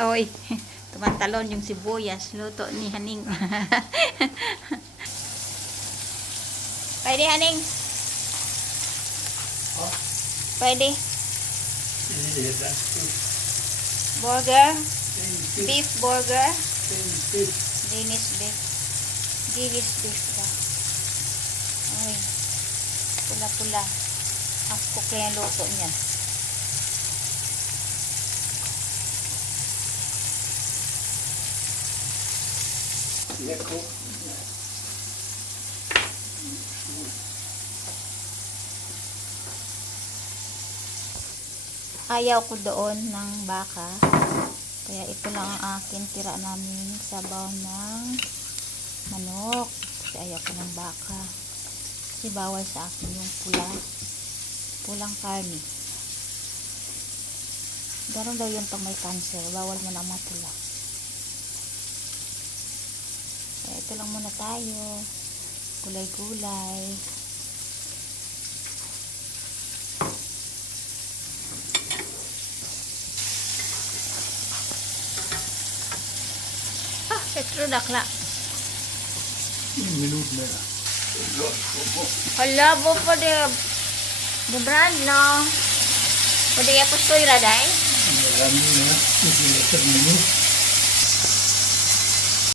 Oy, tumatalon yung sibuyas. Luto ni Haning. Pwede, Haning? Oh. Pwede. Yeah, that's good. Burger. Danish Beef burger. beef. Danish beef. Danish beef ba? Oy, pula-pula. Half cook lang yung luto niya. Yeah, cool. Ayaw ko doon ng baka. Kaya ito lang ang akin tira namin sabaw ng manok. Kasi ayaw ko ng baka. Kasi bawal sa akin yung pulang karne. Ganon daw yun pag may cancer. Bawal mo na mapula. Kaya ito lang muna tayo. Gulay-gulay. Petro dakla. Minut mer. Hala po po de brand no. Pwede ako stoy ra dai. Minut.